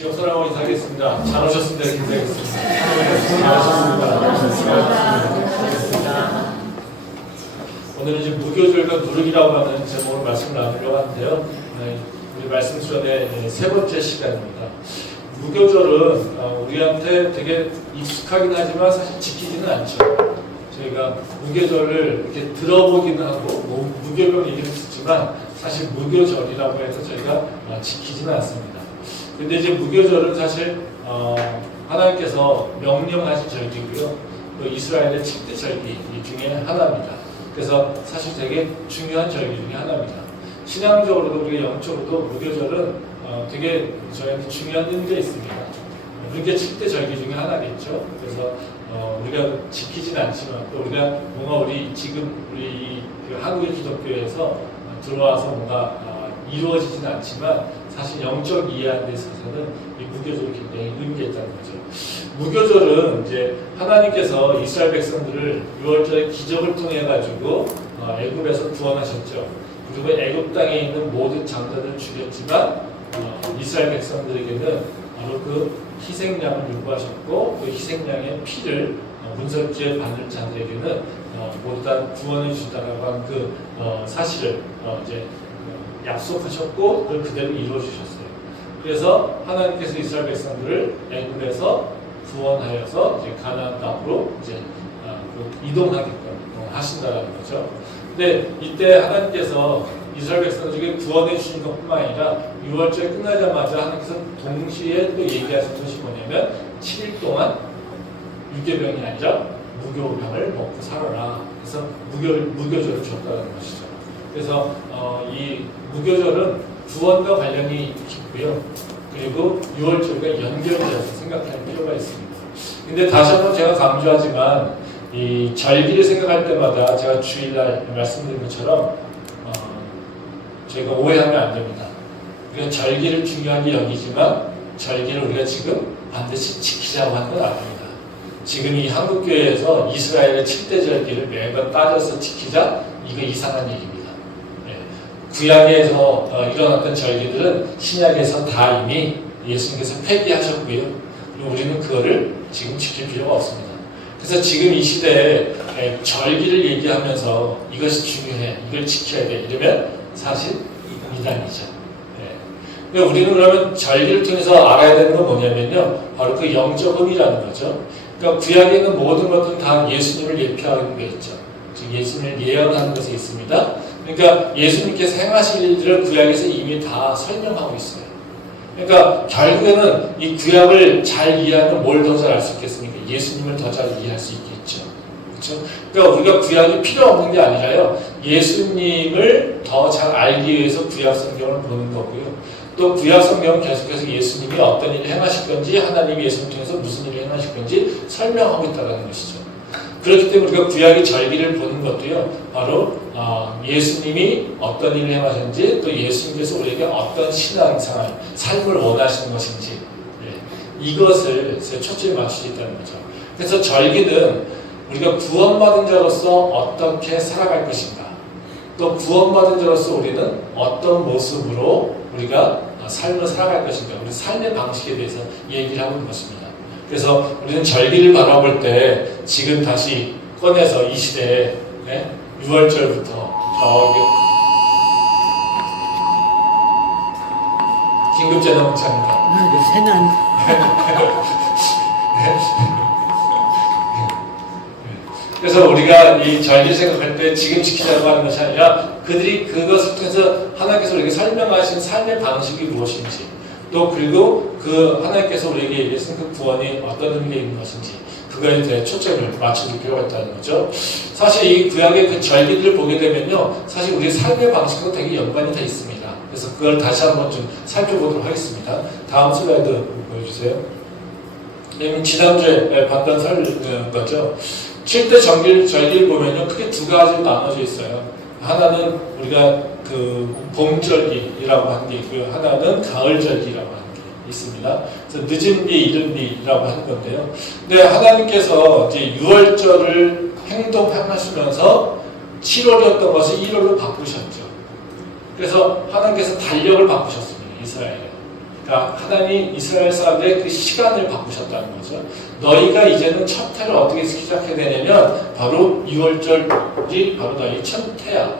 같이 역사라고 인사하겠습니다. 잘 오셨습니다. 인사하겠습니다. 잘 오셨습니다. 오늘은 이제 무교절과 누룩이라고 하는 제목으로 말씀을 나누려고 하는데요. 우리 말씀 수련의 세 번째 시간입니다. 무교절은 우리한테 되게 익숙하긴 하지만 사실 지키지는 않죠. 저희가 무교절을 이렇게 들어보기는 하고 무교병 얘기를 듣지만 사실 무교절이라고 해서 저희가 지키지는 않습니다. 근데 이제 무교절은 사실 하나님께서 명령하신 절기고요. 또 이스라엘의 7대 절기 중에 하나입니다. 그래서 사실 되게 중요한 절기 중에 하나입니다. 신앙적으로도 우리가 영적으로도 무교절은 되게 저희한테 중요한 의미가 있습니다. 그게 7대 절기 중에 하나겠죠. 그래서 우리가 지키지는 않지만 또 우리가 뭔가 지금 우리 그 한국의 기독교에서 들어와서 뭔가 이루어지진 않지만 사실 영적 이해하는 데 있어서는 이 무교절이 굉장히 의미가 있다는 거죠. 무교절은 이제 하나님께서 이스라엘 백성들을 6월절의 기적을 통해 가지고 애굽에서 구원하셨죠. 그리고 애굽 땅에 있는 모든 장자들을 죽였지만 이스라엘 백성들에게는 바로 그 희생양을 요구하셨고 그 희생양의 피를 문설주에 받는 자들에게는 모두 다 구원해 주신다라고 한 그 사실을 이제 약속하셨고 그걸 그대로 이루어 주셨어요. 그래서 하나님께서 이스라엘 백성들을 애굽에서 구원하여서 이제 가나안 땅으로 이제 이동하게끔 하신다라는 거죠. 근데 이때 하나님께서 이스라엘 백성들에게 구원해 주신 것뿐만 아니라 6월절이 끝나자마자 하나님께서 동시에 또 얘기하신 것이 뭐냐면 7일 동안 유교병이 아니라 무교병을 먹고 살아라. 그래서 무교절을 줬다는 것이죠. 그래서 이 무교절은 구원과 관련이 깊고요. 그리고 6월절과 연결되어서 생각할 필요가 있습니다. 근데 다시 한번 제가 강조하지만 이 절기를 생각할 때마다 제가 주일날 말씀드린 것처럼 저희가 오해하면 안 됩니다. 우리가 절기를 중요하게 여기지만 절기를 우리가 지금 반드시 지키자고 하는 건 아닙니다. 지금 이 한국교회에서 이스라엘의 7대 절기를 매번 따져서 지키자? 이거 이상한 얘기입니다. 구약에서 일어났던 절기들은 신약에서 다 이미 예수님께서 폐기하셨고요. 그리고 우리는 그거를 지금 지킬 필요가 없습니다. 그래서 지금 이 시대에 절기를 얘기하면서 이것이 중요해, 이걸 지켜야 돼 이러면 사실 이단이죠. 그러니까 우리는 그러면 절기를 통해서 알아야 되는 건 뭐냐면요, 바로 그 영적 의미라는 거죠. 그러니까 구약에 있는 모든 것들은 다 예수님을 예표하는 게 있죠. 즉 예수님을 예언하는 것이 있습니다. 그러니까 예수님께서 행하실 일들을 구약에서 이미 다 설명하고 있어요. 그러니까 결국에는 이 구약을 잘 이해하면 뭘 더 잘 알 수 있겠습니까? 예수님을 더 잘 이해할 수 있겠죠. 그렇죠? 그러니까 우리가 구약이 필요 없는 게 아니라요, 예수님을 더 잘 알기 위해서 구약 성경을 보는 거고요. 또 구약 성경은 계속해서 예수님이 어떤 일을 행하실 건지, 하나님이 예수님을 통해서 무슨 일을 행하실 건지 설명하고 있다는 것이죠. 그렇기 때문에 우리가 구약의 절기를 보는 것도요, 바로 예수님이 어떤 일을 행하셨는지, 또 예수님께서 우리에게 어떤 신앙생활, 삶을 원하시는 것인지, 이것을 초점에 맞출 수 있다는 거죠. 그래서 절기는 우리가 구원받은 자로서 어떻게 살아갈 것인가, 또 구원받은 자로서 우리는 어떤 모습으로 우리가 삶을 살아갈 것인가, 우리 삶의 방식에 대해서 얘기를 하고 있는 것입니다. 그래서 우리는 절기를 바라볼 때 지금 다시 꺼내서 이 시대에 6월절부터 저기 긴급재난 문자입니다. 요새는 그래서 우리가 이 절기를 생각할 때 지금 지키자고 하는 것이 아니라 그들이 그것을 통해서 하나님께서 우리에게 설명하신 삶의 방식이 무엇인지, 또 그리고 그 하나님께서 우리에게 얘기하신 그 구원이 어떤 의미가 있는 것인지, 그거에 대해 초점을 맞춰줄 필요가 있다는 거죠. 사실 이 구약의 그 절기들을 보게 되면요, 사실 우리 삶의 방식과 되게 연관이 돼 있습니다. 그래서 그걸 다시 한번 좀 살펴보도록 하겠습니다. 다음 슬라이드 보여주세요. 지난주에 봤던 거죠. 7대 절기를 보면요, 크게 두 가지로 나눠져 있어요. 하나는 우리가 그 봄절기라고 하는 게 있고요, 하나는 가을절기라고 하는 게 있습니다. 그래서 늦은 비, 이른 비라고 하는 건데요. 근데 하나님께서 이제 6월절을 행동하시면서 7월이었던 것을 1월로 바꾸셨죠. 그래서 하나님께서 달력을 바꾸셨습니다, 이스라엘에. 그러니까 하나님이 이스라엘 사람들의 그 시간을 바꾸셨다는 거죠. 너희가 이제는 첫 해를 어떻게 시작해야 되냐면 바로 6월절이 바로 너희 첫 해야.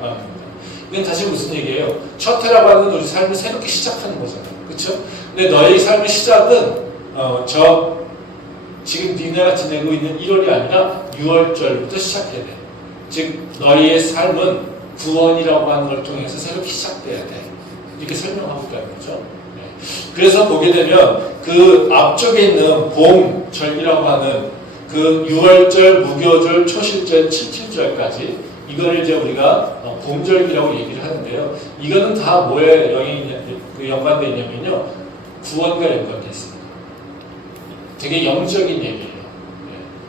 이건 다시 무슨 얘기예요? 첫 해라고 하는 우리 삶을 새롭게 시작하는 거잖아요. 그렇죠? 근데 너희 삶의 시작은 지금 니네가 지내고 있는 1월이 아니라 6월절부터 시작해야 돼. 즉 너희의 삶은 구원이라고 하는 걸 통해서 새롭게 시작돼야 돼. 이렇게 설명하고 있다는 거죠. 네. 그래서 보게 되면 그 앞쪽에 있는 봄절이라고 하는 그 6월절, 무교절, 초실절, 칠칠절까지 이거를 이제 우리가 봄절기라고 얘기를 하는데요. 이거는 다 뭐에 연관되어 있냐면요. 구원과 연관되어 있습니다. 되게 영적인 얘기예요.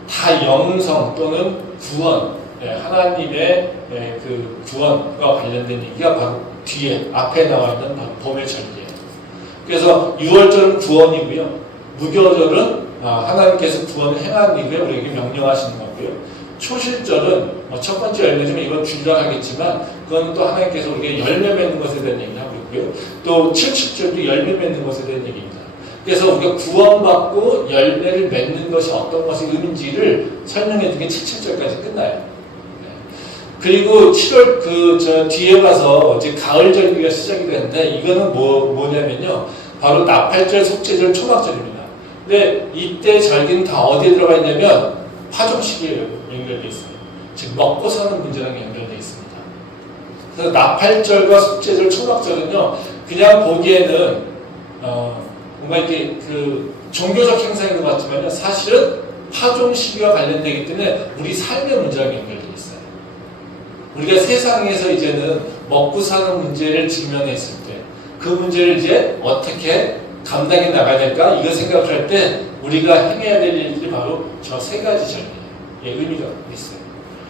다 영성 또는 구원, 하나님의 그 구원과 관련된 얘기가 바로 뒤에 앞에 나와 있는 바로 봄의 절기예요. 그래서 6월절은 구원이고요. 무교절은 하나님께서 구원을 행한 이후에 우리에게 명령하시는 거고요. 초실절은 첫 번째 열매지만 이건 줄여가겠지만 그건 또 하나님께서 우리에게 열매 맺는 것에 대한 얘기를 하고 있고요. 또 칠칠절도 열매 맺는 것에 대한 얘기입니다. 그래서 우리가 구원받고 열매를 맺는 것이 어떤 것의 의미인지를 설명해 주는 게 77절까지 끝나요. 그리고 7월 뒤에 가서 이제 가을 절기가 시작이 되는데 이거는 뭐냐면요. 바로 나팔절, 속죄절, 초막절입니다. 근데 이때 절기는 다 어디에 들어가 있냐면 파종 시기에 연결되어 있습니다. 즉 먹고 사는 문제랑 연결되어 있습니다. 그래서 나팔절과 속죄절, 초막절은요. 그냥 보기에는 뭔가 이렇게 그 종교적 행사인 것 같지만요. 사실은 파종 시기와 관련되기 때문에 우리 삶의 문제랑 연결되어 있어요. 우리가 세상에서 이제는 먹고 사는 문제를 직면했을 때 그 문제를 이제 어떻게 감당해 나가야 될까? 이거 생각할 때 우리가 행해야 될 일들이 바로 저 세 가지 절기예요. 의미가 있어요.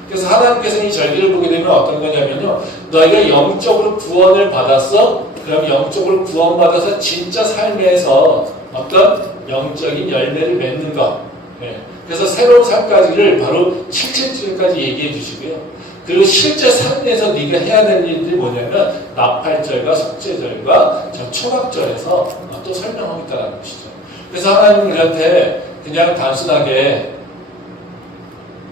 그래서 하나님께서 이 절기를 보게 되면 어떤 거냐면요. 너희가 영적으로 구원을 받았어? 그럼 영적으로 구원받아서 진짜 삶에서 어떤 영적인 열매를 맺는 것. 그래서 새로운 삶까지를 바로 777까지 얘기해 주시고요. 그리고 실제 삶에서 네가 해야 될 일들이 뭐냐면 나팔절과 속죄절과 초막절에서 또 설명하고 있다는 것이죠. 그래서 하나님은 우리한테 그냥 단순하게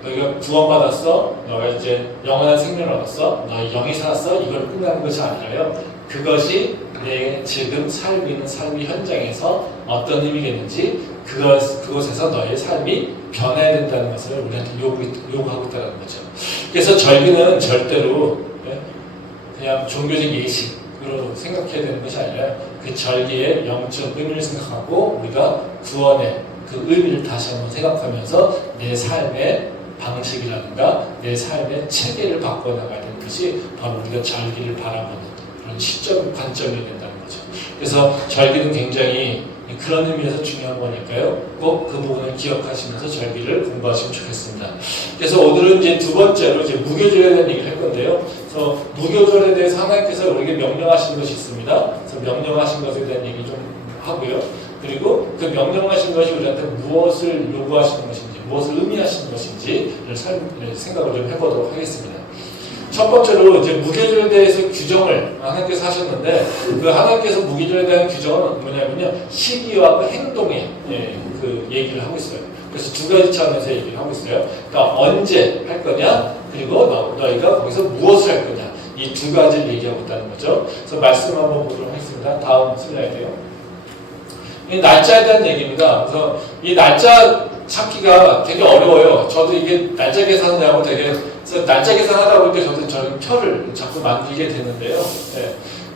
너희가 구원받았어, 너가 이제 영원한 생명을 얻었어, 너희 영이 살았어, 이걸 끝나는 것이 아니라요. 그것이 내 지금 살고 있는 삶의 현장에서 어떤 의미겠는지 그곳에서 너의 삶이 변해야 된다는 것을 우리한테 요구하고 있다는 거죠. 그래서 절기는 절대로 그냥 종교적 예식으로 생각해야 되는 것이 아니라 그 절기의 영적 의미를 생각하고 우리가 구원의 그 의미를 다시 한번 생각하면서 내 삶의 방식이라든가 내 삶의 체계를 바꿔나가야 되는 것이 바로 우리가 절기를 바라보는 그런 시점, 관점이 된다는 거죠. 그래서 절기는 굉장히 그런 의미에서 중요한 거니까요. 꼭 그 부분을 기억하시면서 절기를 공부하시면 좋겠습니다. 그래서 오늘은 이제 두 번째로 이제 무교절에 대한 얘기를 할 건데요. 그래서 무교절에 대해서 하나님께서 우리에게 명령하신 것이 있습니다. 그래서 명령하신 것에 대한 얘기 좀 하고요. 그리고 그 명령하신 것이 우리한테 무엇을 요구하시는 것인지, 무엇을 의미하시는 것인지를 생각을 좀 해보도록 하겠습니다. 첫 번째로 이제 무교절에 대해서 규정을 하나님께서 하셨는데 그 하나님께서 무교절에 대한 규정은 뭐냐면요. 시기와 그 행동의 그 얘기를 하고 있어요. 그래서 두 가지 차원에서 얘기를 하고 있어요. 그러니까 언제 할 거냐 그리고 너희가 거기서 무엇을 할 거냐 이 두 가지를 얘기하고 있다는 거죠. 그래서 말씀 한번 보도록 하겠습니다. 다음 슬라이드요. 이 날짜에 대한 얘기입니다. 그래서 이 날짜 찾기가 되게 어려워요. 저도 이게 날짜 계산하고 되게 그래서 날짜 계산하다 보니까 저는 표를 자꾸 만들게 되는데요.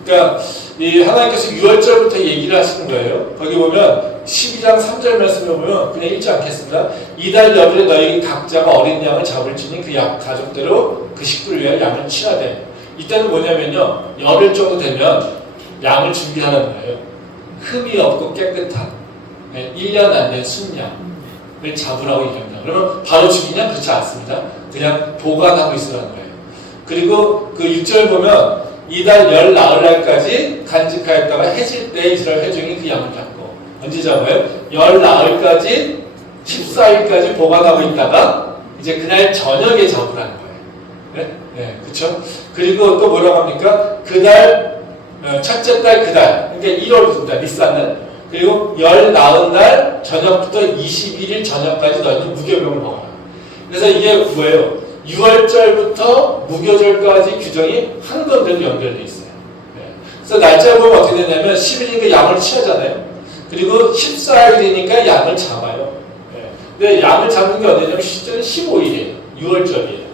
그러니까 이 하나님께서 6월절부터 얘기를 하시는 거예요. 거기 보면 12장 3절 말씀을 보면 그냥 읽지 않겠습니다. 이달 열흘에 너희 각자가 어린 양을 잡을지니 그 가족대로 그 식구를 위하여 양을 치하되 이때는 뭐냐면요. 열흘 정도 되면 양을 준비하는 거예요. 흠이 없고 깨끗한 1년 안 된 순양을 잡으라고 얘기합니다. 그러면 바로 죽이냐? 그렇지 않습니다. 그냥 보관하고 있으라는 거예요. 그리고 그 6절 보면 이달 열 나흘날까지 간직하였다가 해질 때 이스라엘 회중이 그 양을 잡고 언제 잡아요? 열 나흘까지 14일까지 보관하고 있다가 이제 그날 저녁에 잡으라는 거예요. 그렇죠? 그리고 또 뭐라고 합니까? 그달 첫째 달 그달 그러니까 1월부터 니산날 그리고 열 나은 날 저녁부터 21일 저녁까지 너희는 무교병을 먹어라. 그래서 이게 뭐예요? 6월절부터 무교절까지 규정이 한 건대로 연결되어 있어요. 그래서 날짜 보면 어떻게 되냐면 10일이니까 양을 취하잖아요. 그리고 14일이니까 양을 잡아요. 근데 양을 잡는 게 언제냐면 실제는 15일이에요. 6월절이에요.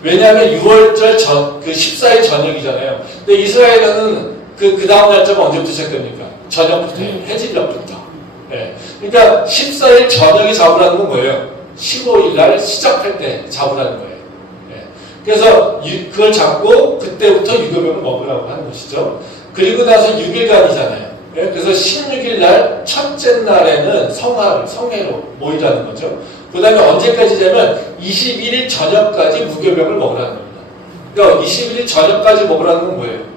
왜냐하면 6월절 그 14일 저녁이잖아요. 근데 이스라엘은 그 다음 날짜가 언제부터 시작됩니까? 저녁부터 해요. 해질녘부터. 그러니까 14일 저녁이 잡으라는 건 뭐예요? 15일 날 시작할 때 잡으라는 거예요. 그래서 그걸 잡고 그때부터 유교병을 먹으라고 하는 것이죠. 그리고 나서 6일간이잖아요. 그래서 16일 날 첫째 날에는 성회로 모이라는 거죠. 그 다음에 언제까지냐면 21일 저녁까지 무교병을 먹으라는 겁니다. 그러니까 21일 저녁까지 먹으라는 건 뭐예요?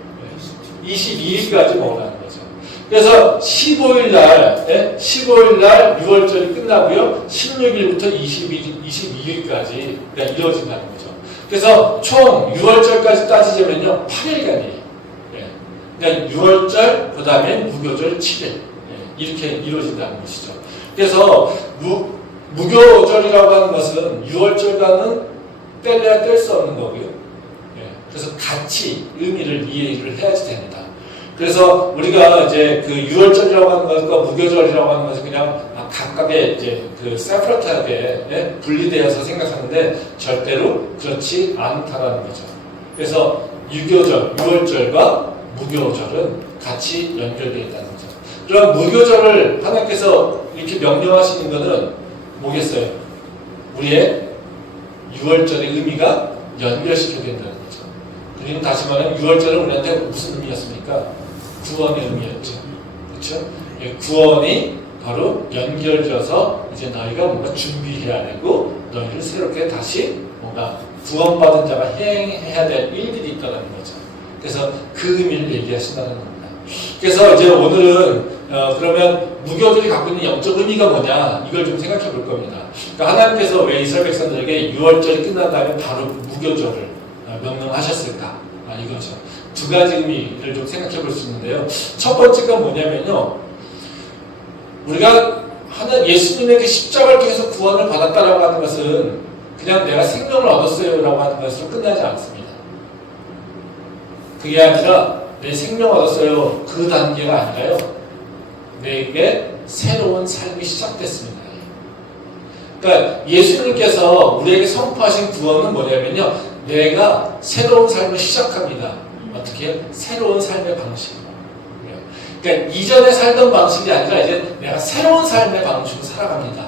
22일까지 먹으라는 거죠. 그래서 15일 날 6월절이 끝나고요. 16일부터 22일까지 이루어진다는 거죠. 그래서 총 6월절까지 따지자면요. 8일간이에요. 그러니까 6월절, 그 다음에 무교절 7일. 이렇게 이루어진다는 것이죠. 그래서 무교절이라고 하는 것은 6월절과는 뗄래야 뗄 수 없는 거고요. 그래서 같이 의미를 이해를 해야지 됩니다. 그래서 우리가 이제 그 6월절이라고 하는 것과 무교절이라고 하는 것을 그냥 각각의 이제 그 세퍼레트하게 분리되어서 생각하는데 절대로 그렇지 않다라는 거죠. 그래서 6월절과 무교절은 같이 연결되어 있다는 거죠. 그럼 무교절을 하나님께서 이렇게 명령하시는 것은 뭐겠어요? 우리의 6월절의 의미가 연결시켜야 된다는 거죠. 그리고 다시 말하면 6월절은 우리한테 무슨 의미였습니까? 구원의 의미였죠. 그렇죠? 구원이 바로 연결져서 이제 너희가 뭔가 준비해야 되고 너희를 새롭게 다시 뭔가 구원받은 자가 행해야 될 일들이 있다는 거죠. 그래서 그 의미를 얘기하신다는 겁니다. 그래서 이제 오늘은 그러면 무교절이 갖고 있는 영적 의미가 뭐냐 이걸 좀 생각해 볼 겁니다. 그러니까 하나님께서 왜 이스라엘 백성들에게 6월절이 끝난 다음에 바로 무교절을 명령하셨을까? 이거죠. 두 가지 의미를 좀 생각해 볼 수 있는데요. 첫 번째가 뭐냐면요. 우리가 예수님의 그 십자가를 통해서 구원을 받았다라고 하는 것은 그냥 내가 생명을 얻었어요라고 하는 것으로 끝나지 않습니다. 그게 아니라 내 생명 얻었어요 그 단계가 아니라요. 내게 새로운 삶이 시작됐습니다. 그러니까 예수님께서 우리에게 선포하신 구원은 뭐냐면요. 내가 새로운 삶을 시작합니다. 어떻게? 새로운 삶의 방식으로. 그러니까 이전에 살던 방식이 아니라 이제 내가 새로운 삶의 방식으로 살아갑니다.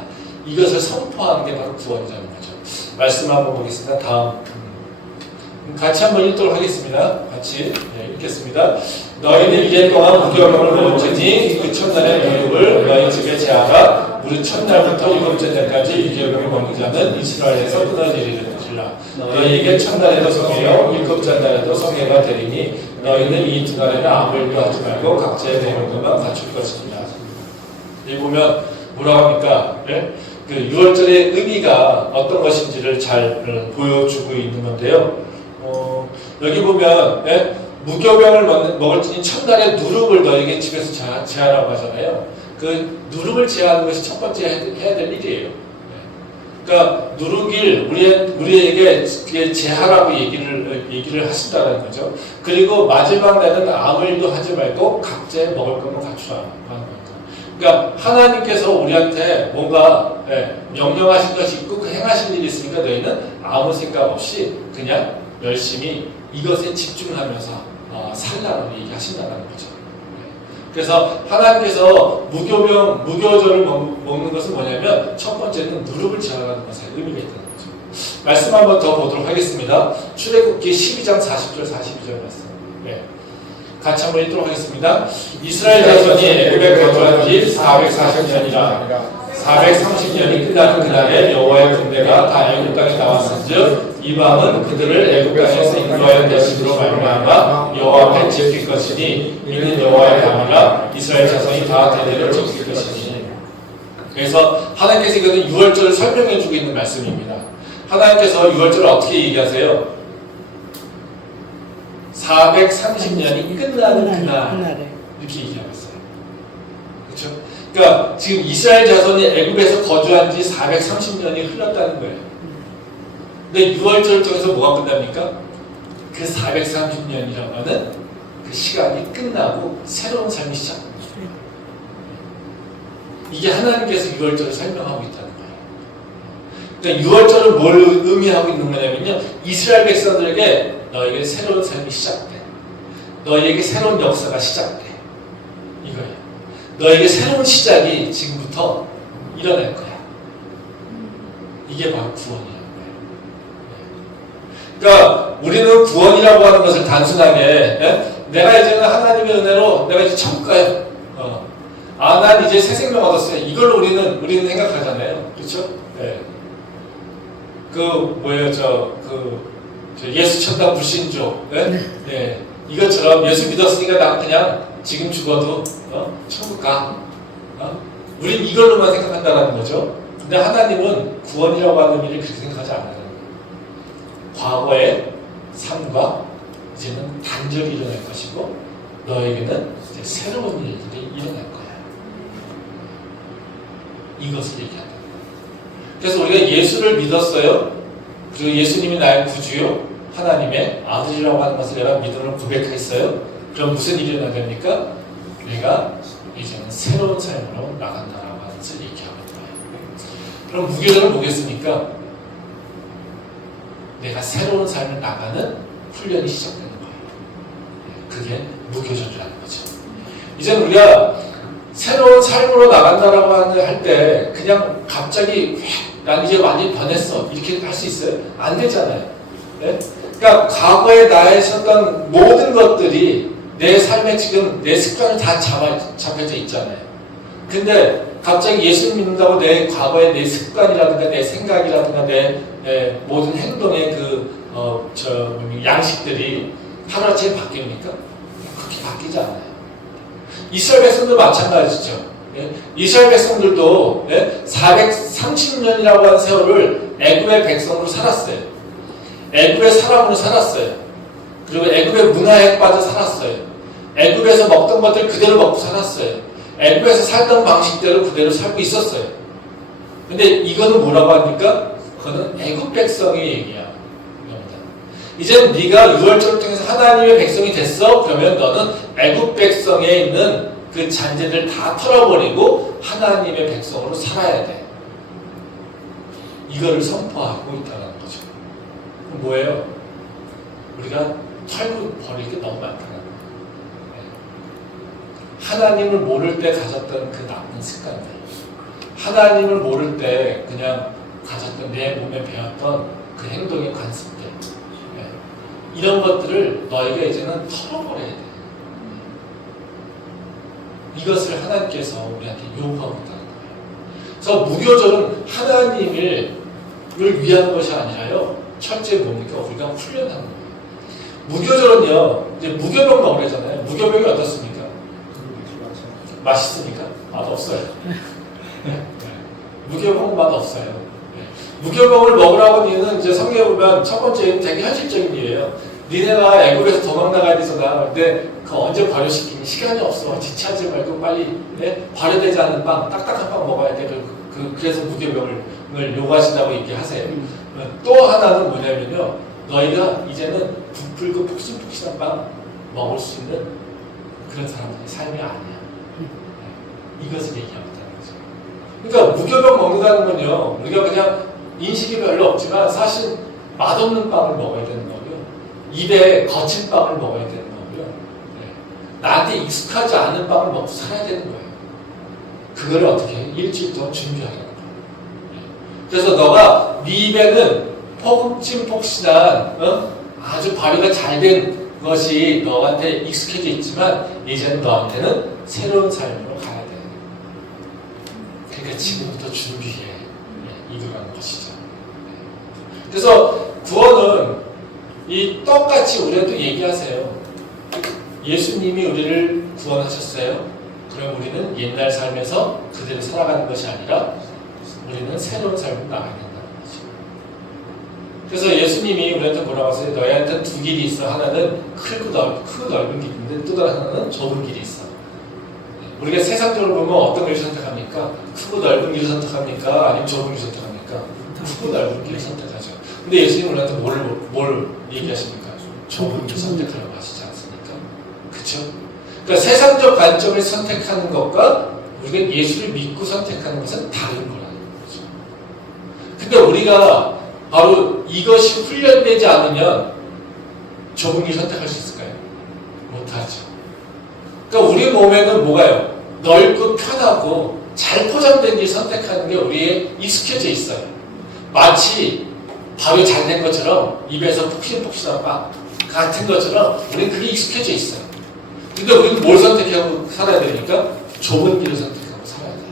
이것을 선포하는 게 바로 구원이라는 거죠. 말씀 한번 보겠습니다. 다음. 같이 한번 읽도록 하겠습니다. 같이 읽겠습니다. 너희는 이제 동안 무교병을 먹을지니 그 첫날의 교육을 너희 집에 제하라. 무릇 첫날부터 일곱째 날까지 무교병을 먹는 자는 이스라엘에서 끊어지리라. 너희에게 첫날에도 성회요 일곱째 날에도 성회가 되리니 너희는 이 두 날에는 아무 일도 하지 말고 각자의 대목들만 갖출 것입니다. 여기 보면 뭐라고 합니까? 그 6월절의 의미가 어떤 것인지를 잘 보여주고 있는 건데요. 여기 보면 무교병을 먹을지니 첫날에 누룩을 너에게 집에서 제하라고 하잖아요. 그 누룩을 제하는 것이 첫 번째 해야 될 일이에요. 그러니까 누룩을 우리에게 제하라고 얘기를 하신다는 거죠. 그리고 마지막 날은 아무 일도 하지 말고 각자의 먹을 것만 갖추라는 겁니다. 그러니까 하나님께서 우리한테 뭔가 명령하신 것이 있고 그 행하신 일이 있으니까 너희는 아무 생각 없이 그냥 열심히 이것에 집중하면서 살라고 얘기하신다는 거죠. 그래서 하나님께서 무교절을 먹는 것은 뭐냐면 첫 번째는 누룩을 제하라는 것에 의미가 있다는 거죠. 말씀 한번 더 보도록 하겠습니다. 출애굽기 12장 40절 42절 말씀. 같이 한번 읽도록 하겠습니다. 이스라엘 자손이 애굽에 거주한 지 440년이라 430년이 끝나는 그날에 여호와의 군대가 다 애굽 땅에 나왔은즉 이 밤은 그들을 애굽 땅에서 인도하여 내심으로 말미암아 여호와 앞에 지킬 것이니 이는 여호와의 밤이라 이스라엘 자손이 다 대대로 지킬 것이니. 그래서 하나님께서 이거는 6월절을 설명해 주고 있는 말씀입니다. 하나님께서 6월절을 어떻게 얘기하세요? 430년이 끝나는 그날 이렇게 얘기하고 있어요. 그렇죠? 그러니까 지금 이스라엘 자손이 애굽에서 거주한 지 430년이 흘렀다는 거예요. 근데 6월절을 통해서 뭐가 끝납니까? 그 430년이라고 하는 그 시간이 끝나고 새로운 삶이 시작합니다. 이게 하나님께서 6월절을 설명하고 있다는 거예요. 그러니까 6월절은 뭘 의미하고 있는 거냐면요. 이스라엘 백성들에게 너에게 새로운 삶이 시작돼. 너에게 새로운 역사가 시작돼. 이거예요. 너에게 새로운 시작이 지금부터 일어날 거야. 이게 바로 구원이라는 거예요. 그러니까 우리는 구원이라고 하는 것을 단순하게 내가 이제는 하나님의 은혜로 내가 이제 천국 가요. 난 이제 새 생명 얻었어요. 이걸로 우리는 생각하잖아요. 그렇죠? 네. 저 예수 천당 불신조. 네? 네. 이것처럼 예수 믿었으니까 나 그냥 지금 죽어도 천국 가. 우린 이걸로만 생각한다는 거죠. 근데 하나님은 구원이라고 하는 의미를 그렇게 생각하지 않아요. 과거의 삶과 이제는 단절이 일어날 것이고 너에게는 이제 새로운 일들이 일어날 거야. 이것을 얘기한다. 그래서 우리가 예수를 믿었어요. 그리고 예수님이 나의 구주요 하나님의 아들이라고 하는 것을 내가 믿음으로 고백했어요. 그럼 무슨 일이 일어나됩니까? 내가 이제는 새로운 삶으로 나간다라고 하는 것을 얘기하고 있어요. 그럼 무교절은 뭐겠습니까? 내가 새로운 삶을 나가는 훈련이 시작되는 거예요. 그게 무교절이라는 거죠. 이제는 우리가 새로운 삶으로 나간다라고 할 때 그냥 갑자기 난 이제 완전히 변했어 이렇게 할 수 있어요? 안 되잖아요. 네? 그러니까 과거에 나에 있었던 모든 것들이 내 삶에 지금 내 습관을 다 잡혀져 있잖아요. 근데 갑자기 예수 믿는다고 내 과거의 내 습관이라든가 내 생각이라든가 내 모든 행동의 양식들이 하루아침에 바뀝니까? 그렇게 바뀌지 않아요. 이스라엘 백성도 마찬가지죠. 이스라엘 백성들도 430년이라고 하는 세월을 애굽의 백성으로 살았어요. 애굽의 사람으로 살았어요. 그리고 애굽의 문화에 빠져 살았어요. 애굽에서 먹던 것들 그대로 먹고 살았어요. 애굽에서 살던 방식대로 그대로 살고 있었어요. 근데 이거는 뭐라고 합니까? 그거는 애굽 백성의 얘기야. 이제는 네가 6월절을 통해서 하나님의 백성이 됐어? 그러면 너는 애굽 백성에 있는 그 잔재들 다 털어버리고 하나님의 백성으로 살아야 돼. 이거를 선포하고 있다는 거죠. 그럼 뭐예요? 우리가 털고 버릴 게 너무 많다는 거예요. 하나님을 모를 때 가졌던 그 나쁜 습관들, 하나님을 모를 때 그냥 가졌던 내 몸에 배웠던 그 행동의 관습들, 이런 것들을 너희가 이제는 털어버려야 돼. 이것을 하나님께서 우리한테 요구하고 있다는 거예요. 그래서 무교절은 하나님을 위한 것이 아니라요. 첫째 뭡니까? 우리가 훈련하는 거예요. 무교절은요. 이제 무교병 먹으래잖아요. 무교병이 어떻습니까? 맛있습니까? 맛없어요. 무교병은 맛없어요. 무교병을 먹으라고 하는 이유는 이제 성경에 보면 첫 번째는 되게 현실적인 이유예요. 니네가 애굽에서 도망 나가야 되잖아. 근데 그거 언제 발효시키니? 시간이 없어. 지체하지 말고 빨리 발효되지 않은 빵, 딱딱한 빵 먹어야 돼. 그래서 무교병을 요구하신다고 얘기하세요. 또 하나는 뭐냐면요. 너희가 이제는 부풀고 푹신푹신한 빵 먹을 수 있는 그런 사람들의 삶이 아니야. 이것을 얘기하고 있다는 거죠. 그러니까 무교병 먹는다는 건요. 우리가 그냥 인식이 별로 없지만 사실 맛없는 빵을 먹어야 되는 거고요. 입에 거친 빵을 먹어야 되는 거고요. 나한테 익숙하지 않은 빵을 먹고 살아야 되는 거예요. 그걸 어떻게 해? 일주일 동안 준비하라는 거예요. 그래서 너가 네 입에는 폭신폭신한 아주 발효가 잘 된 것이 너한테 익숙해져 있지만 이제는 너한테는 새로운 삶으로 가야 돼. 그러니까 지금부터 준비해. 이거라는 것이죠. 그래서 구원은 이 똑같이 우리한테 얘기하세요. 예수님이 우리를 구원하셨어요. 그럼 우리는 옛날 삶에서 그대로 살아가는 것이 아니라 우리는 새로운 삶으로 나가야 된다는 거죠. 그래서 예수님이 우리한테 뭐라고 하세요? 너희한테 두 길이 있어. 하나는 크고 넓은 길이 있는데 또 다른 하나는 좁은 길이 있어. 우리가 세상적으로 보면 어떤 길을 선택합니까? 크고 넓은 길을 선택합니까? 아니면 좁은 길을 선택합니까? 크고 넓은 길을 선택하죠. 근데 예수님은 우리한테 뭘 얘기하십니까? 좁은 길을 선택하라고 하시지 않습니까? 그쵸? 그러니까 세상적 관점을 선택하는 것과 우리가 예수를 믿고 선택하는 것은 다른 거라는 거죠. 근데 우리가 바로 이것이 훈련되지 않으면 좁은 길 선택할 수 있을까요? 못하죠. 그러니까 우리 몸에는 뭐가요? 넓고 편하고 잘 포장된 길 선택하는 게 우리에 익숙해져 있어요. 마치 밥이 잘 된 것처럼 입에서 푹신푹신한 밥 같은 것처럼 우리는 그게 익숙해져 있어요. 근데 우리는 뭘 선택하고 살아야 되니까? 좁은 길을 선택하고 살아야 돼요.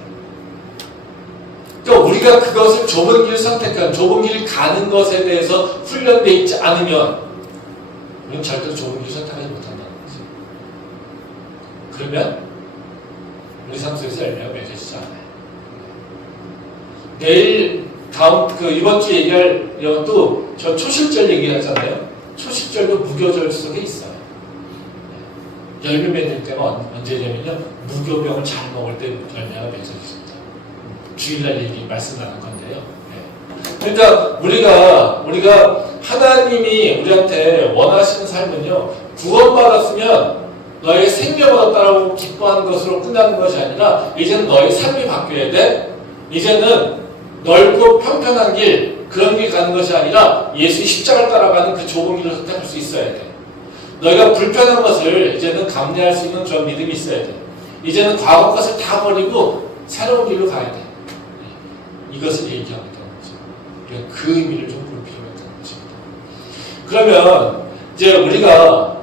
그러니까 우리가 그것을 좁은 길을 선택하는, 좁은 길을 가는 것에 대해서 훈련되어 있지 않으면 우리는 절대로 좁은 길을 선택하지 못한다는 거죠. 그러면 우리 삶 속에서 열매가 맺어지지 않아요. 내일 이번 주 얘기할 것도 저 초실절 얘기하잖아요. 초실절도 무교절 속에 있어요. 열매 맺을 때가 언제냐면요. 무교병을 잘 먹을 때 열매가 맺어집니다. 주일날 말씀 나눈 건데요. 그러니까 우리가 하나님이 우리한테 원하시는 삶은요. 구원받았으면 너의 생명을 얻었다라고 기뻐하는 것으로 끝나는 것이 아니라 이제는 너의 삶이 바뀌어야 돼. 이제는 넓고 평평한 길, 그런 길 가는 것이 아니라 예수의 십자가를 따라가는 그 좁은 길을 선택할 수 있어야 돼. 너희가 불편한 것을 이제는 감내할 수 있는 그런 믿음이 있어야 돼. 이제는 과거 것을 다 버리고 새로운 길로 가야 돼. 이것을 얘기하고 있다는 거죠. 우리가 그 의미를 좀 볼 필요가 있다는 것입니다. 그러면 이제 우리가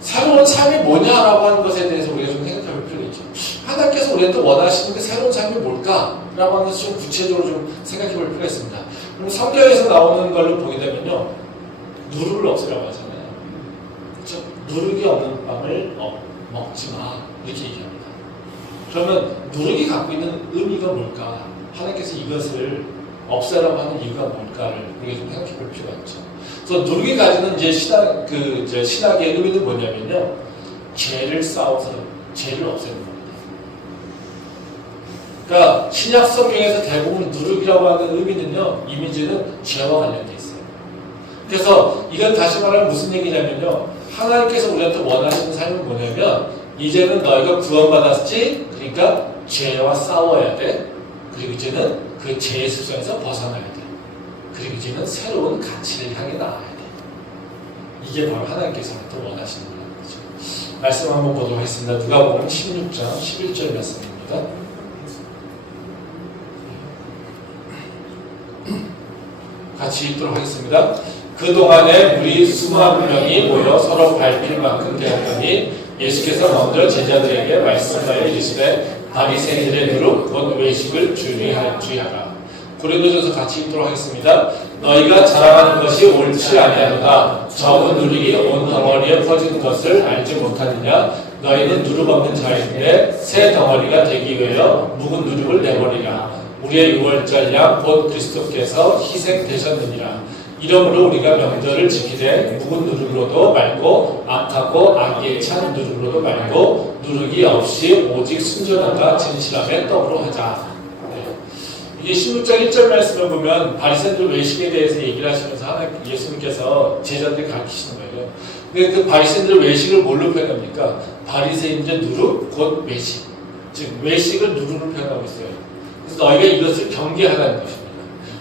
새로운 삶이 뭐냐라고 하는 것에 대해서 우리가 좀 생각해 볼 필요가 있죠. 하나님께서 우리한테 원하시는 그 새로운 삶이 뭘까라고 하는 것을 좀 구체적으로 좀 생각해 볼 필요가 있습니다. 그럼 성경에서 나오는 걸로 보게 되면요. 누룩을 없애라고 하잖아요. 그렇죠? 누룩이 없는 빵을 먹지 마. 이렇게 얘기합니다. 그러면 누룩이 갖고 있는 의미가 뭘까? 하나님께서 이것을 없애라고 하는 이유가 뭘까를 우리가 좀 생각해 볼 필요가 있죠. 그래서 누룩이 가지는 이제 신학의 의미는 뭐냐면요. 죄를 쌓아서 죄를 없애는 겁니다. 그러니까 신약 성경에서 대부분 누룩이라고 하는 의미는요. 이미지는 죄와 관련돼 있어요. 그래서 이건 다시 말하면 무슨 얘기냐면요. 하나님께서 우리한테 원하시는 삶은 뭐냐면 이제는 너희가 구원받았지? 그러니까 죄와 싸워야 돼. 그리고 이제는 그 죄의 습성에서 벗어나야 돼. 그리고 이제는 새로운 가치를 향해 나아야 돼. 이게 바로 하나님께서 또 원하시는 거죠. 말씀 한번 보도록 하겠습니다. 누가복음 16장 11절 말씀입니다. 같이 읽도록 하겠습니다. 그동안에 우리 수많은 명이 모여 서로 밟힐 만큼 되었더니 예수께서 먼저 제자들에게 말씀하여 이르시되 바리새인들의 누룩 곧 외식을 주의하라. 고린도전서 같이 읽도록 하겠습니다. 너희가 자랑하는 것이 옳지 아니하도다. 적은 누룩이 온 덩어리에 퍼지는 것을 알지 못하느냐. 너희는 누룩 없는 자인데 새 덩어리가 되기 위하여 묵은 누룩을 내버리라. 우리의 유월절 양 곧 그리스도께서 희생되셨느니라. 이러므로 우리가 명절을 지키되 묵은 누룩으로도 말고 악하고 악에 찬 누룩으로도 말고 누룩이 없이 오직 순전함과 진실함의 떡으로 하자. 이게 16장 1절 말씀을 보면 바리새인들 외식에 대해서 얘기를 하시면서 하나님 예수님께서 제자들이 가르치시는 거예요. 근데 그 바리새인들 외식을 뭘로 표현합니까? 바리새인들 누룩 곧 외식. 즉 외식을 누룩으로 표현하고 있어요. 그래서 너희가 이것을 경계하라는 것입니다.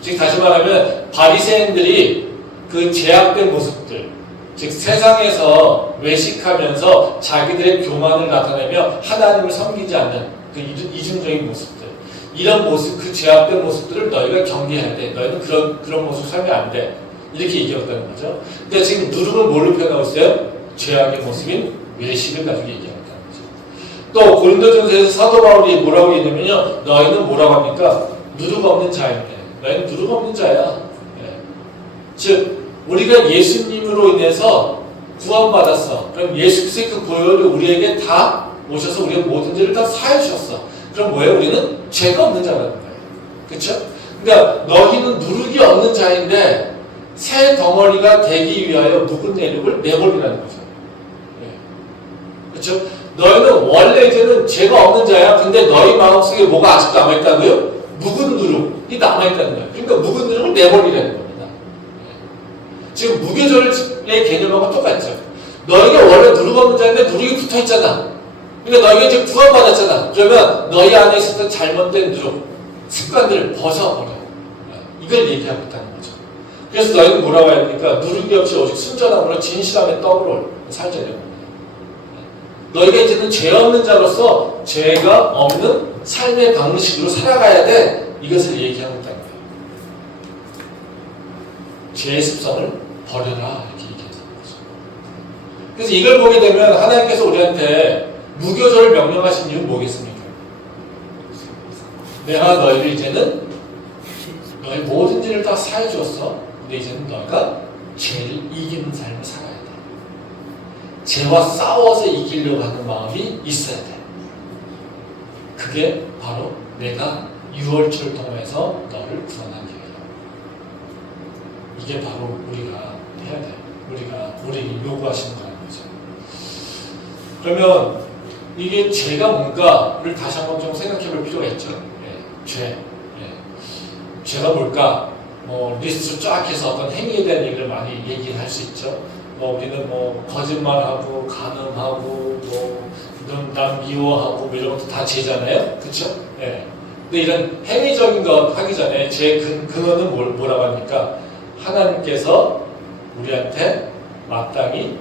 즉 다시 말하면 바리새인들이 그 제약된 모습들, 즉 세상에서 외식하면서 자기들의 교만을 나타내며 하나님을 섬기지 않는 그 이중적인 모습들, 이런 모습, 그 제약된 모습들을 너희가 경계해야 돼. 너희는 그런 모습 살면 안 돼. 이렇게 얘기했다는 거죠. 근데 지금 누룩을 뭘로 표현하고 있어요? 죄악의 모습인 외식을 가지고 얘기한다는 거죠. 또 고린도전서에서 사도 바울이 뭐라고 얘기하냐면요. 너희는 뭐라고 합니까? 누룩 없는 자인데. 너희는 누룩 없는 자야. 네. 즉 우리가 예수님으로 인해서 구원받았어. 그럼 예수께서의 그 보혈이 우리에게 다 오셔서 우리의 모든 죄를 다 사해 주셨어. 그럼 뭐예요? 우리는 죄가 없는 자라는 거예요. 그렇죠? 그러니까 너희는 누룩이 없는 자인데 새 덩어리가 되기 위하여 묵은 내룩을 내버리라는 거죠. 네. 그렇죠? 너희는 원래 이제는 죄가 없는 자야. 근데 너희 마음속에 뭐가 아직도 남아있다고요? 묵은 누룩이 남아있다는 거예요. 그러니까 묵은 누룩을 내버리라는 겁니다. 지금 무교절의 개념하고 똑같죠. 너희가 원래 누룩 없는 자인데 누룩이 붙어있잖아. 그러니까 너희가 이제 구원받았잖아. 그러면 너희 안에 있었던 잘못된 누룩, 습관들을 벗어버려. 이걸 얘기하고 있다는 거죠. 그래서 너희는 뭐라고 해야 되니까 누룩이 없이 오직 순전함으로 진실함의 떡으로 살자는 겁니다. 너희가 이제는 죄 없는 자로서 죄가 없는 삶의 방식으로 살아가야 돼. 이것을 얘기하고 있다는 거예요. 죄의 습성을 버려라. 이렇게 얘기하는 거죠. 그래서 이걸 보게 되면 하나님께서 우리한테 무교절을 명령하신 이유는 뭐겠습니까? 내가 너희를 이제는 너희 모든 일을 다 사해 주었어. 근데 이제는 너희가 죄를 이기는 삶을 살아야 돼. 죄와 싸워서 이기려고 하는 마음이 있어야 돼. 그게 바로 내가 유월절을 통해서 너를 구원한 길이야. 이게 바로 우리가 해야 돼. 우리 요구하시는 거라는 거죠. 그러면 이게 죄가 뭔가를 다시 한번 좀 생각해 볼 필요가 있죠. 죄. 죄가 뭘까? 리스트를 쫙 해서 어떤 행위에 대한 얘기를 많이 얘기를 할 수 있죠. 우리는 거짓말하고, 간음하고, 남 미워하고, 이런 것도 다 죄잖아요. 그쵸? 예. 근데 이런 행위적인 것 하기 전에 죄 근원은 뭐라고 합니까? 하나님께서 우리한테 마땅히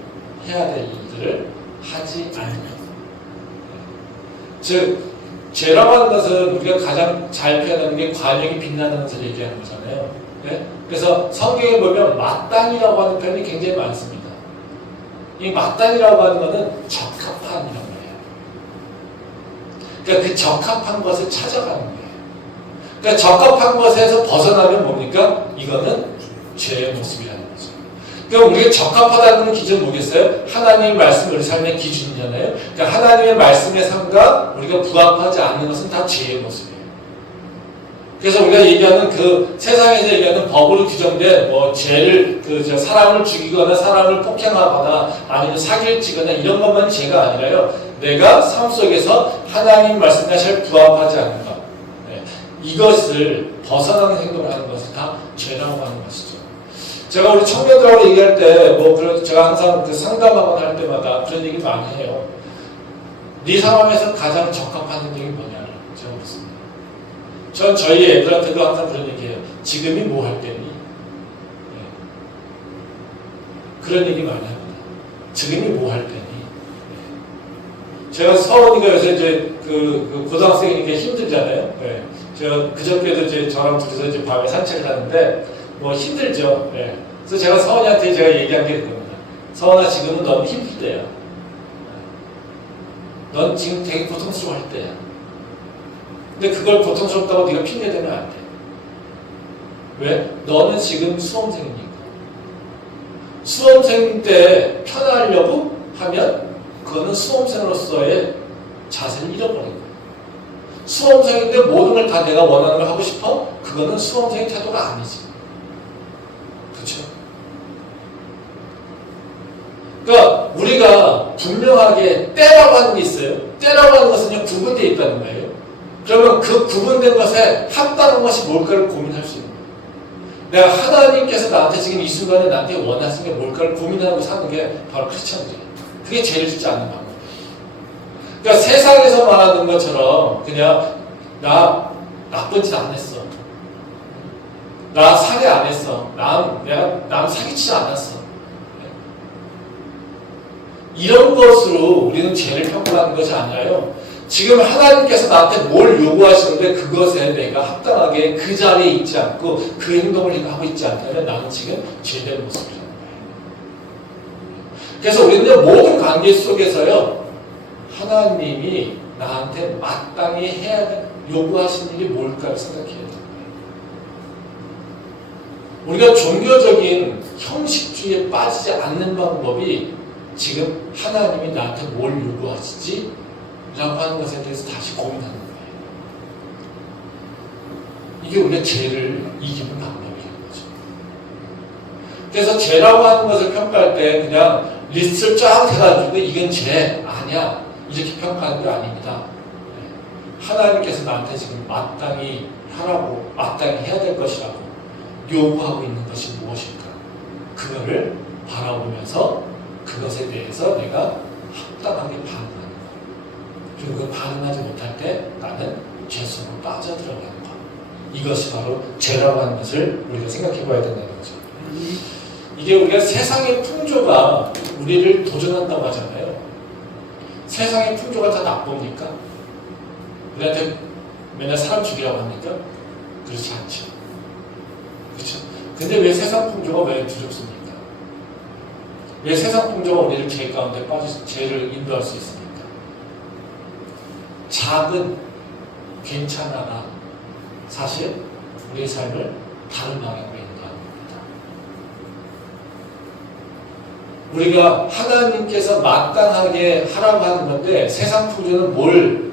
해야 될 일들을 하지 않으면. 즉, 죄라고 하는 것은 우리가 가장 잘 표현하는 게 관용이 빛나는 것을 얘기하는 거잖아요. 네? 그래서 성경에 보면 마땅이라고 하는 표현이 굉장히 많습니다. 이 마땅이라고 하는 것은 적합한이라는 거예요. 그러니까 그 적합한 것을 찾아가는 거예요. 그러니까 적합한 것에서 벗어나면 뭡니까? 이거는 죄의 모습이라는 거죠. 그러니까 우리가 적합하다는 기준은 뭐겠어요? 하나님의 말씀이 우리 삶의 기준이잖아요. 그러니까 하나님의 말씀의 삶과 우리가 부합하지 않는 것은 다 죄의 모습이에요. 그래서 우리가 얘기하는 그 세상에서 얘기하는 법으로 규정된 죄를 사람을 죽이거나 사람을 폭행하거나 아니면 사기를 치거나 이런 것만이 죄가 아니라요. 내가 삶 속에서 하나님 말씀에 잘 부합하지 않는 것, 이것을 벗어나는 행동을 하는 것을 다 죄라고 하는 것이죠. 제가 우리 청년들하고 얘기할 때 제가 항상 그 상담하거나 할 때마다 그런 얘기 많이 해요. 네 상황에서 가장 적합한 행동이 뭐냐를 제가 묻습니다. 전 저희 애들한테도 항상 그런 얘기해요. 지금이 뭐 할 때니? 그런 얘기 많이 합니다. 지금이 뭐 할 때니? 제가 서원이가 요새 이제 그 고등학생이니까 힘들잖아요. 제가 그저께도 이제 저랑 둘이서 이제 밤에 산책을 하는데 힘들죠. 그래서 제가 서원이한테 제가 얘기한 게 그겁니다. 서원아, 지금은 넌 힘들 때야. 넌 지금 되게 고통스러워할 때야. 근데 그걸 고통스럽다고 네가 핑계대면 안 돼. 왜? 너는 지금 수험생이니까. 수험생 때 편하려고 하면 그거는 수험생으로서의 자세를 잃어버린 거야. 수험생인데 모든 걸 다 내가 원하는 걸 하고 싶어? 그거는 수험생의 태도가 아니지. 그렇죠? 그러니까 우리가 분명하게 때라고 하는 게 있어요. 때라고 하는 것은 구분되어 있다는 거예요. 그러면 그 구분된 것에 합당한 것이 뭘까를 고민할 수 있는 거예요. 내가 하나님께서 나한테 지금 이 순간에 나한테 원하시는 게 뭘까를 고민하고 사는 게 바로 크리스천이에요. 그게 죄를 짓지 않는 방법이에요. 그러니까 세상에서 말하는 것처럼 그냥 나 나쁜 짓 안 했어. 나 살해 안 했어. 내가 남 사기치지 않았어. 이런 것으로 우리는 죄를 평가하는 것이 아니라요. 지금 하나님께서 나한테 뭘 요구하시는데 그것에 내가 합당하게 그 자리에 있지 않고 그 행동을 하고 있지 않다면 나는 지금 죄된 모습이라는 거예요. 그래서 우리는 모든 관계 속에서요. 하나님이 나한테 마땅히 해야 될 요구하시는 일이 뭘까를 생각해야 돼요. 우리가 종교적인 형식주의에 빠지지 않는 방법이 지금 하나님이 나한테 뭘 요구하시지? 라고 하는 것에 대해서 다시 고민하는 거예요. 이게 우리가 죄를 이기는 방법이라는 거죠. 그래서 죄라고 하는 것을 평가할 때 그냥 리스트를 쫙 해가지고 이건 죄 아니야. 이렇게 평가하는 게 아닙니다. 하나님께서 나한테 지금 마땅히 하라고, 마땅히 해야 될 것이라고 요구하고 있는 것이 무엇일까? 그거를 바라보면서 그것에 대해서 내가 합당하게 반응하는 것. 그리고 그 반응하지 못할 때 나는 죄 속으로 빠져들어가는 것. 이것이 바로 죄라고 하는 것을 우리가 생각해 봐야 된다는 거죠. 이게 우리가 세상의 풍조가 우리를 도전한다고 하잖아요. 세상의 풍조가 다 나쁩니까? 우리한테 맨날 사람 죽이라고 합니까? 그렇지 않죠. 그렇죠? 근데 왜 세상 풍조가 왜 두렵습니까? 왜 세상 풍조가 우리를 죄 가운데 죄를 인도할 수 있습니까? 작은 괜찮아가 사실 우리의 삶을 다른 방향으로 인도하는 겁니다. 우리가 하나님께서 마땅하게 하라고 하는 건데 세상 풍조는 뭘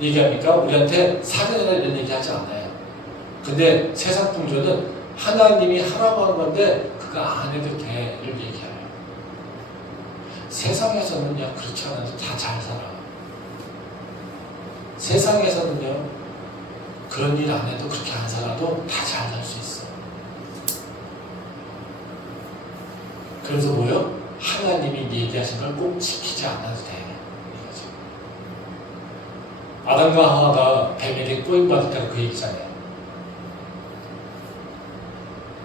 얘기합니까? 우리한테 사귀어라 이런 얘기 하지 않아요. 근데 세상 풍조는 하나님이 하라고 하는 건데 그거 안 해도 돼를 얘기해요. 세상에서는요 그렇지 않아서 다 잘 살아. 세상에서는요 그런 일 안 해도 그렇게 안 살아도 다 잘 살 수 있어. 그래서 뭐요? 하나님이 얘기하신 걸 꼭 지키지 않아도 돼. 이거죠. 아담과 하와가 뱀에게 꼬임받을 때가 그 얘기잖아요.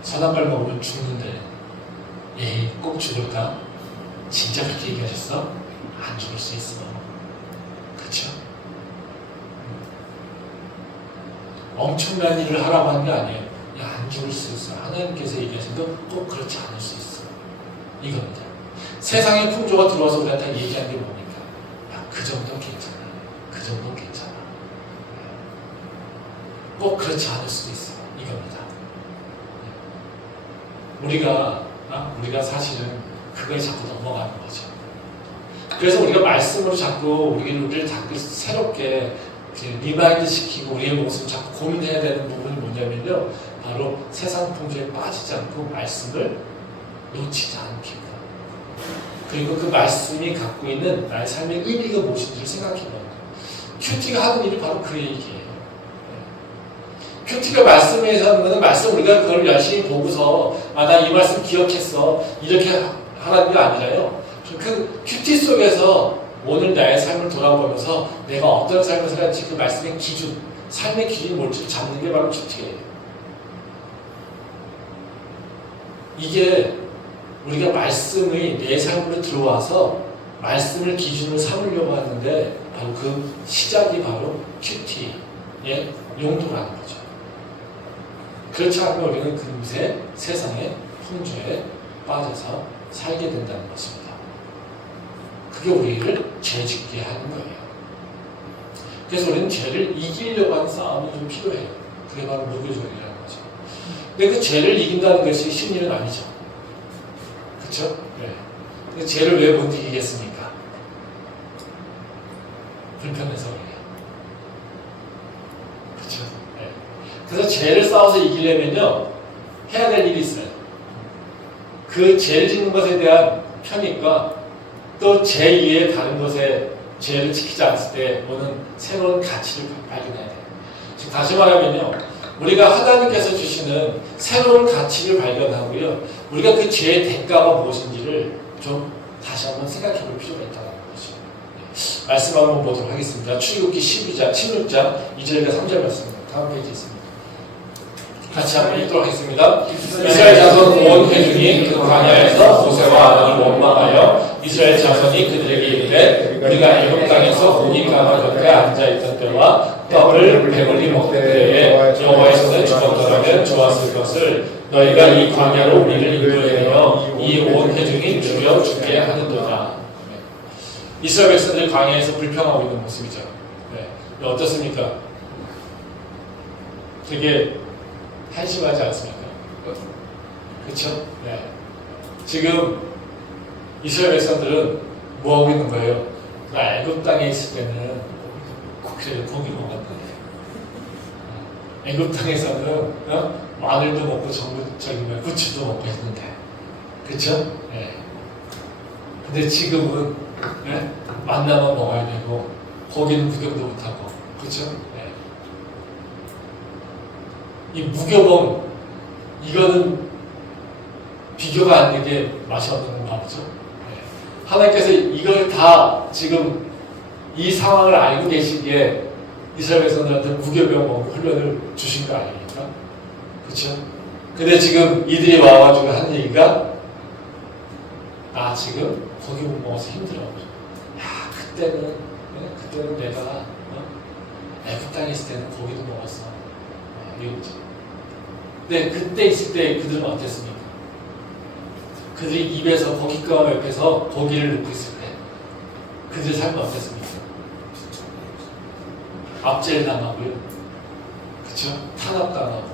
선한 걸 먹으면 죽는데 에이 꼭 죽을까? 진짜 그렇게 얘기하셨어? 안 죽을 수 있어. 그렇죠? 엄청난 일을 하라고 하는 게 아니에요. 야, 안 죽을 수 있어. 하나님께서 얘기하신 거 꼭 그렇지 않을 수 있어. 이겁니다. 세상의 풍조가 들어와서 우리한테 얘기하는 게 뭡니까? 야, 그 정도는 괜찮아. 그 정도는 괜찮아. 꼭 그렇지 않을 수도 있어. 이겁니다. 우리가 사실은 그걸 자꾸 넘어가는 거죠. 그래서 우리가 말씀으로 자꾸 우리를 자꾸 새롭게 리마인드 시키고 우리의 모습을 자꾸 고민해야 되는 부분이 뭐냐면요. 바로 세상 풍조에 빠지지 않고 말씀을 놓치지 않게. 그리고 그 말씀이 갖고 있는 나의 삶의 의미가 무엇인지를 생각해봐요. 큐티가 하는 일이 바로 그 얘기예요. 큐티가 말씀에서 하는 거는 말씀 우리가 그걸 열심히 보고서 나 이 말씀 기억했어 이렇게 하라는 게 아니라요. 그 큐티 속에서 오늘 나의 삶을 돌아보면서 내가 어떤 삶을 살았지 그 말씀의 기준, 삶의 기준이 뭘지 잡는 게 바로 큐티예요. 이게 우리가 말씀이 내 삶으로 들어와서 말씀을 기준으로 삼으려고 하는데 바로 그 시작이 바로 큐티의 용도라는 거죠. 그렇지 않으면 우리는 금세 세상의 풍조에 빠져서 살게 된다는 것입니다. 그게 우리를 죄짓게 하는 거예요. 그래서 우리는 죄를 이기려고 하는 싸움이 좀 필요해요. 그게 바로 무교절이라는 거죠. 근데 그 죄를 이긴다는 것이 쉬운 일은 아니죠. 그렇죠? 네. 근데 죄를 왜 못 이기겠습니까? 불편해서 그래요. 그렇죠? 네. 그래서 죄를 싸워서 이기려면요 해야 될 일이 있어요. 그 죄를 짓는 것에 대한 편익과 또 죄 이외에 다른 것에 죄를 지키지 않았을 때 오는 새로운 가치를 발견해야 돼요. 즉 다시 말하면요 우리가 하나님께서 주시는 새로운 가치를 발견하고요 우리가 그 죄의 대가가 무엇인지를 좀 다시 한번 생각해 볼 필요가 있다는 거죠. 네. 말씀 한번 보도록 하겠습니다. 출애굽기 16장 2절과 3절 말씀입니다. 다음 페이지에 있습니다. 같이 한번 읽도록 하겠습니다. 이스라엘 자손 온 회중이 그 광야에서 모세와 아론을 원망하여 이스라엘 자손이 그들에게 이르되 우리가 애굽 땅에서 고기가마 곁에 앉아있던 때와 떡을 배불리 먹던 때에 여호와의 손에 죽었더라면 좋았을 것을 너희가 이 광야로 우리를 인도하여 이 온 회중이 주여 죽게 하는도다. 이스라엘 백성들이 광야에서 불평하고 있는 모습이죠. 네. 어떻습니까? 되게 한심하지 않습니까? 그렇죠? 네. 지금 이스라엘 백성들은 뭐 하고 있는 거예요? 나 애굽 땅에 있을 때는 그래 고기 먹었는데 애굽 땅에서는 마늘도 먹고 고추도 먹고 했는데 그렇죠? 네. 근데 지금은 네? 만나면 먹어야 되고 거기는 구경도 못하고 그렇죠? 네. 이 무교봉 이거는 비교가 안 되게 맛이 없는 거 맞죠? 네. 하나님께서 이걸 다 지금 이 상황을 알고 계시기에 이스라엘 백성들한테 무교병 훈련을 주신 거 아닙니까? 그렇죠? 근데 지금 이들이 와가지고 하는 얘기가 나 지금 고기 못 먹어서 힘들어. 야 그때는 내가 애굽 땅에 있을 때는 고기도 먹었어. 이거죠. 근데 그때 있을 때 그들은 어땠습니까? 그들이 입에서 고깃가마 옆에서 고기를 넣고 있을 때 그들의 삶은 어땠습니까? 압제를 당하고요. 그쵸? 탄압당하고.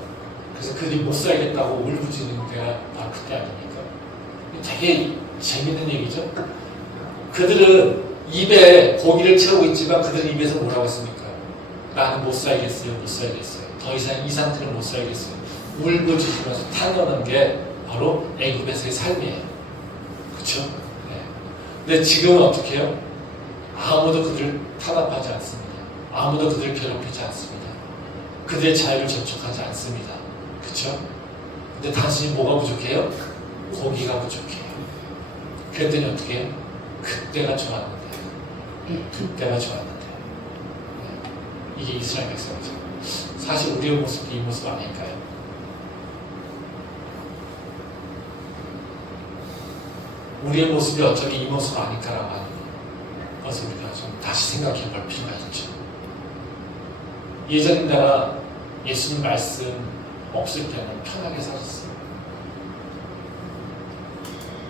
그래서 그들이 못 살겠다고 울부짖는 때가 바로 그때 아닙니까? 되게 재밌는 얘기죠? 그들은 입에 고기를 채우고 있지만 그들은 입에서 뭐라고 했습니까? 나는 못 살겠어요. 못 살겠어요. 더 이상 이 상태로 못 살겠어요. 울부짖으면서 탄원한 게 바로 애굽에서의 삶이에요. 그쵸? 네. 근데 지금은 어떻게 해요? 아무도 그들을 탄압하지 않습니다. 아무도 그들을 괴롭히지 않습니다. 그들의 자유를 접촉하지 않습니다. 그쵸? 근데 단순히 뭐가 부족해요? 고기가 부족해요. 그랬더니 어떻게 해요? 그때가 좋았는데. 그때가 좋았는데. 네. 이게 이스라엘 백성이죠. 사실 우리의 모습도 이 모습 아닐까요? 우리의 모습이 어쩌면 이 모습 아닐까라고 하는 것을 우리가 좀 다시 생각해 볼 필요가 있죠. 예전에다가 예수님 말씀 없을 때는 편하게 살았어요.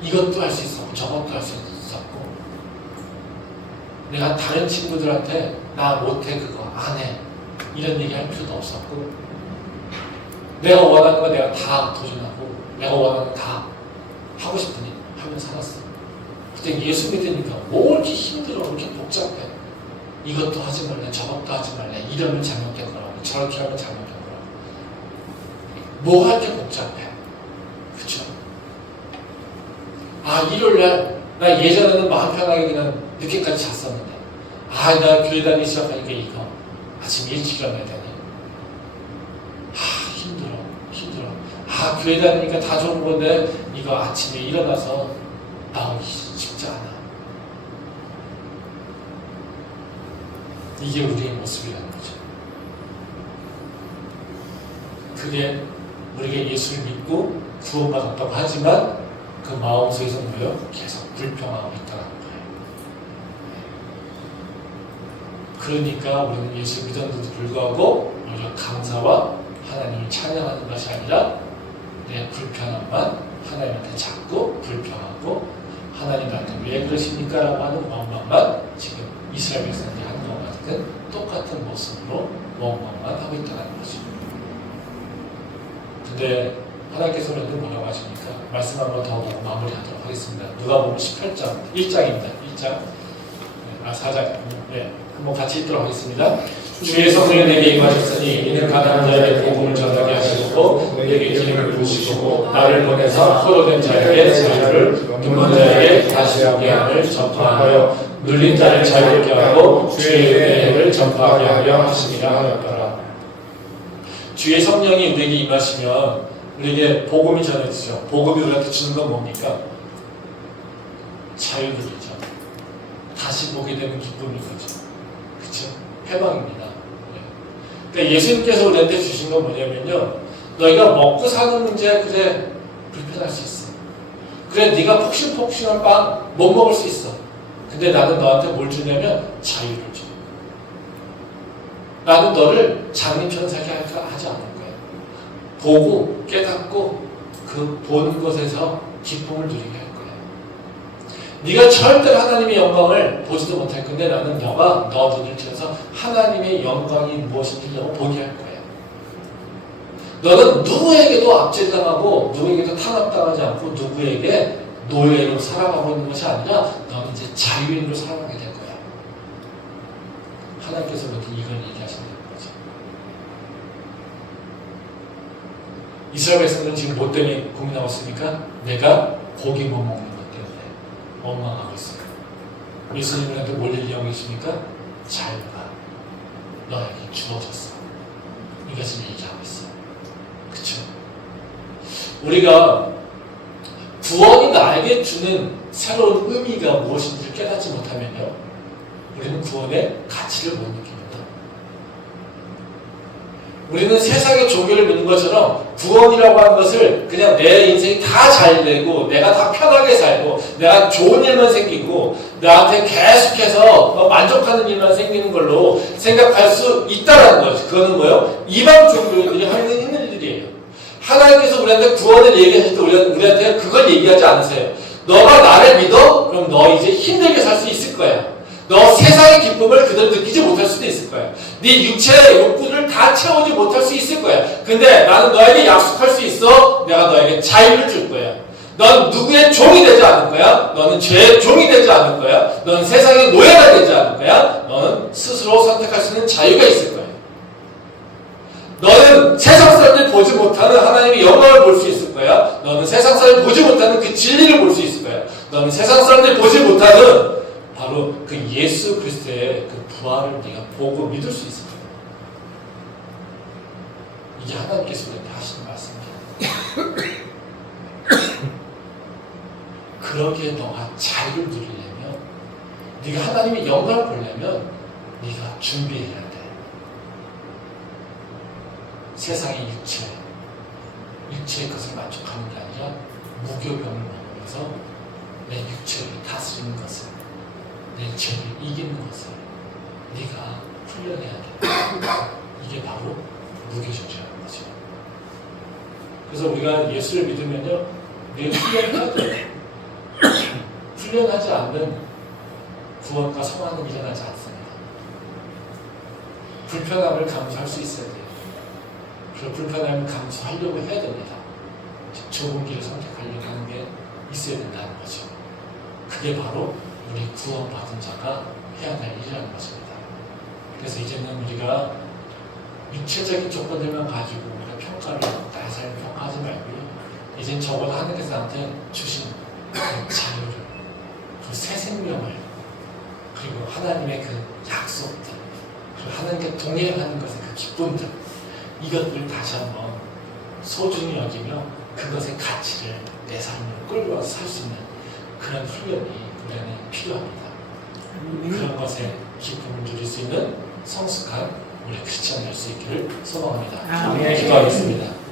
이것도 할 수 있었고 저것도 할 수 있었고 내가 다른 친구들한테 나 못해 그거 안 해 이런 얘기 할 필요도 없었고 내가 원하는 거 내가 다 도전하고 내가 원하는 거 다 하고 싶으니 하면 살았어. 그때 예수 믿으니까 뭐 이렇게 힘들어 이렇게 복잡해 이것도 하지 말래 저것도 하지 말래 이러면 잘못된 거라고 저렇게 하면 잘못된 거라고 뭐가 이렇게 복잡해. 그쵸? 아 일요일날 나 예전에는 마음 편하게 그냥 늦게까지 잤었는데 나 교회 다니기 시작하니까 이거 아침 일찍 일어나야 되네. 힘들어. 교회 다니니까 다 좋은 건데 이거 아침에 일어나서 나오기 쉽지 않아. 이게 우리의 모습이라는 거죠. 그게 우리가 예수를 믿고 구원받았다고 하지만 그 마음속에서 뭐예요? 계속 불평하고 있다는 거예요. 그러니까 우리는 예수 믿었는데도 불구하고 오히려 감사와 하나님을 찬양하는 것이 아니라 내 불편함만 하나님한테 자꾸 불평하고 하나님 나한테 왜 그러십니까? 라고 하는 원망만 지금 이스라엘 백성들이 하는 것 같은 똑같은 모습으로 원망만 하고 있다는 거죠. 근데 하나님께서는 뭐라고 하십니까? 말씀 한 번 더 보고 마무리하도록 하겠습니다. 누가복음 18장 1장입니다. 1장 4장 네, 한번 같이 읽도록 하겠습니다. 주의 성령이 내게 임하셨으니 이는 가난한 자에게 복음을 전하게 하시고 내게 기름을 부으시고 나를 보내서 포로된 자에게 자유를 눈먼 자에게 다시 보게 함을 전파하여 눌린 자를 자유롭게 하고 주의 은혜를 전파하게 하려 하심이라 하였더라. 주의 성령이 우리에게 임하시면 우리에게 복음이 전해지죠. 복음이 우리한테 주는 건 뭡니까? 자유를이죠. 다시 보게 되는 기쁨인 거죠. 그쵸? 해방입니다. 그러니까 예수님께서 우리한테 주신 건 뭐냐면요. 너희가 먹고 사는 문제 그래 불편할 수 있어. 그래 네가 폭신폭신한 빵 못 먹을 수 있어. 근데 나는 너한테 뭘 주냐면 자유를 줘. 나는 너를 장님처럼 살게 하지 않을 거야. 보고 깨닫고 그 보는 것에서 기쁨을 누리게 할 거야. 네가 절대로 하나님의 영광을 보지도 못할 건데 나는 너가 너 눈을 켜서 하나님의 영광이 무엇인지 보게 할 거야. 너는 누구에게도 압제당하고 누구에게도 탄압당하지 않고 누구에게 노예로 살아가고 있는 것이 아니라 너는 이제 자유인으로 살아가게 될 거야. 하나님께서 이걸 얘기하시는 거죠. 이스라엘 백성들은 지금 뭐 때문에 고민하고 있습니까? 내가 고기 못 먹는 것 때문에 원망하고 있어요. 예수님은 우리한테 뭘 얘기하고 계십니까? 자유가 너에게 주어졌어. 이것을 얘기하고 있어요. 그쵸? 우리가 구원이 나에게 주는 새로운 의미가 무엇인지를 깨닫지 못하면요, 우리는 구원의 가치를 못 느낍니다. 우리는 세상의 종교를 믿는 것처럼 구원이라고 하는 것을 그냥 내 인생이 다 잘 되고 내가 다 편하게 살고 내가 좋은 일만 생기고 나한테 계속해서 만족하는 일만 생기는 걸로 생각할 수 있다는 거죠. 그거는 뭐예요? 이방 종교들이 하는 일들이에요. 하나님께서 우리한테 구원을 얘기하실 때 우리한테 그걸 얘기하지 않으세요. 너가 나를 믿어? 그럼 너 이제 힘들게 살 수 있을 거야. 너 세상의 기쁨을 그대로 느끼지 못할 수도 있을 거야. 네 육체의 욕구를 다 채우지 못할 수 있을 거야. 근데 나는 너에게 약속할 수 있어. 내가 너에게 자유를 줄 거야. 넌 누구의 종이 되지 않을 거야. 너는 죄의 종이 되지 않을 거야. 너는 세상의 노예가 되지 않을 거야. 너는 스스로 선택할 수 있는 자유가 있을 거야. 너는 세상 사람들이 보지 못하는 하나님의 영광을 볼 수 있을 거야. 너는 세상 사람들이 보지 못하는 그 진리를 볼 수 있을 거야. 너는 세상 사람들이 보지 못하는 바로 그 예수 그리스도의 그 부활을 네가 보고 믿을 수 있을 거야. 이게 하나님께서 우리한테 하시는 말씀입니다. 그러기에 너가 자유를 누리려면, 네가 하나님의 영광을 보려면 네가 준비해야 돼. 세상의 육체의 것을 만족하는 게 아니라 무교병을 먹으면서 내 육체를 다스리는 것을, 내 죄를 이기는 것을 네가 훈련해야 돼. 이게 바로 무교절제라는 거죠. 그래서 우리가 예수를 믿으면요, 내가 훈련해야 돼. 훈련하지 않는 구원과 성화는 일어나지 않습니다. 불편함을 감수할 수 있어야 돼요. 그 불편함을 감수하려고 해야 됩니다. 좁은 길을 선택하려고 하는 게 있어야 된다는 거죠. 그게 바로 우리 구원받은 자가 해야 될 일이라는 것입니다. 그래서 이제는 우리가 육체적인 조건들만 가지고 우리가 평가를, 나의 삶을 평가하지 말고요. 이젠 적어도 하나님께서 나한테 주신 그 자유를, 그 새 생명을, 그리고 하나님의 그 약속들, 그리고 하나님께 동행하는 것의 그 기쁨들, 이것들을 다시 한번 소중히 여기며 그것의 가치를 내 삶으로 끌고 와서 살 수 있는 그런 훈련이 우리 안에 필요합니다. 그런 것에 기쁨을 누릴 수 있는 성숙한 우리 크리스찬 될 수 있기를 소망합니다. 기도하겠습니다.